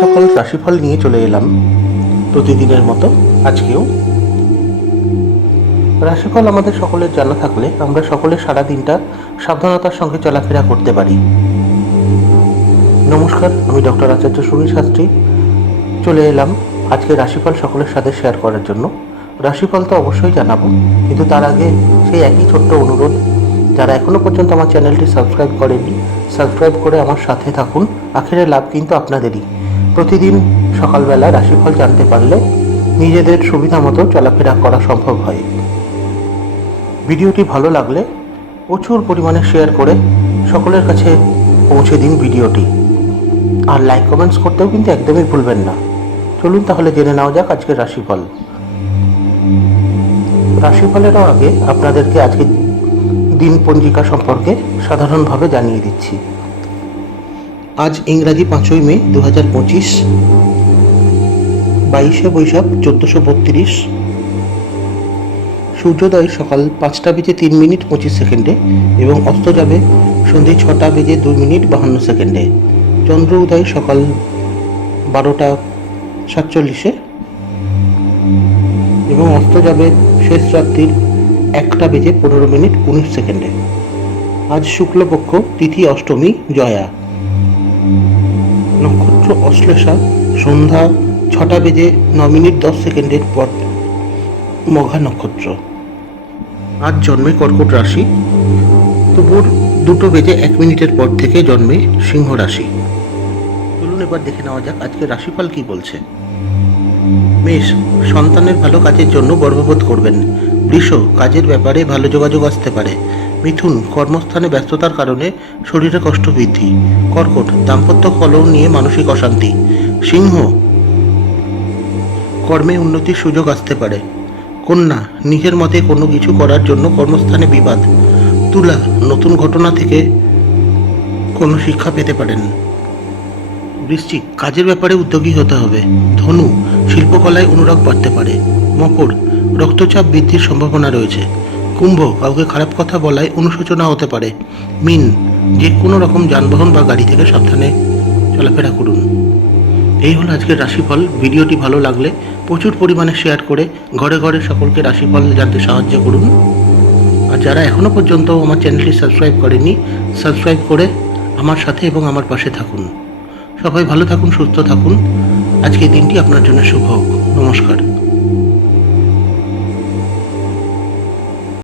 সকল রাশিফল নিয়ে চলে এলাম প্রতিদিনের মতো আজকেও। রাশিফল আমাদের সকলের জানা থাকলে আমরা সকলে সারা দিনটা সাবধানতার সঙ্গে চলাফেরা করতে পারি। নমস্কার, আমি ডক্টর আচার্য সুনীল শাস্ত্রী চলে এলাম আজকে রাশিফল সকলের সাথে শেয়ার করার জন্য। রাশিফল তো অবশ্যই জানাবো, কিন্তু তার আগে সেই একই ছোট্ট অনুরোধ, যারা এখনো পর্যন্ত আমার চ্যানেলটি সাবস্ক্রাইব করেনি, সাবস্ক্রাইব করে আমার সাথে থাকুন। আখেরে লাভ কিন্তু আপনাদেরই। প্রতিদিন সকালবেলা রাশিফল জানতে পারলে নিজেদের সুবিধা মতো চলাফেরা করা সম্ভব হয়। ভিডিওটি ভালো লাগলে প্রচুর পরিমাণে শেয়ার করে সকলের কাছে পৌঁছে দিন ভিডিওটি, আর লাইক কমেন্টস করতেও কিন্তু একদমই ভুলবেন না। চলুন তাহলে জেনে নেওয়া যাক আজকের রাশিফল। রাশিফলেরও আগে আপনাদেরকে আজকে দিন পঞ্জিকা সম্পর্কে সাধারণভাবে জানিয়ে দিচ্ছি। আজ ইংরাজি 5ই মে 2025, 22শে বৈশাখ 1432। সূর্যোদয় সকাল 5টা বেজে 3 মিনিট 25 সেকেন্ডে এবং অস্ত যাবে সন্ধে 6টা বেজে 2 মিনিট 52 সেকেন্ডে। চন্দ্র উদয় সকাল 12টা 47-এ এবং অস্ত যাবে শেষ রাত্রির 1টা বেজে 15 মিনিট 19 সেকেন্ডে। আজ শুক্লপক্ষ, তিথি অষ্টমী, জয়া। নক্ষত্র অশ্লেষা, সন্ধ্যা 6টা বেজে 9 মিনিট 10 সেকেন্ডের পর মঘা নক্ষত্র। আজ জন্মে কর্কট রাশি, দুপুর 2টো বেজে 1 মিনিটের পর থেকে জন্মে সিংহ রাশি। চলুন এবার দেখে নেওয়া যাক আজকে রাশিফল কি বলছে। মেষ, সন্তানের ভালো কাজের জন্য গর্ববোধ করবেন। বৃষ, কাজের ব্যাপারে ভালো যোগাযোগ আসতে পারে। মিথুন, কর্মস্থানে ব্যস্ততার কারণে শরীরে কষ্ট বৃদ্ধি। কর্কট, দাম্পত্য কলহ নিয়ে মানসিক অশান্তি। সিংহ, কর্মে উন্নতির সুযোগ আসতে পারে। কন্যা, নিজের মতে কোনো কিছু করার জন্য কর্মস্থানে বিবাদ। তুলা, নতুন ঘটনা থেকে কোনো শিক্ষা পেতে পারেন। বৃশ্চিক, কাজের ব্যাপারে উদ্যোগী হতে হবে। ধনু, শিল্পকলায় অনুরাগ বাড়তে পারে। মকর, রক্তচাপ বৃদ্ধির সম্ভাবনা রয়েছে। কুম্ভ, কাউকে খারাপ কথা বলায় অনুশোচনা হতে পারে। মীন, যে কোনো রকম যানবাহন বা গাড়ি থেকে সাবধানে চলাফেরা করুন। এই হলো আজকের রাশিফল। ভিডিওটি ভালো লাগলে প্রচুর পরিমাণে শেয়ার করে ঘরে ঘরে সকলকে রাশিফল জানতে সাহায্য করুন। আর যারা এখনও পর্যন্ত আমার চ্যানেলটি সাবস্ক্রাইব করেনি, সাবস্ক্রাইব করে আমার সাথে এবং আমার পাশে থাকুন। সবাই ভালো থাকুন, সুস্থ থাকুন। আজকের দিনটি আপনার জন্য শুভ হোক। নমস্কার।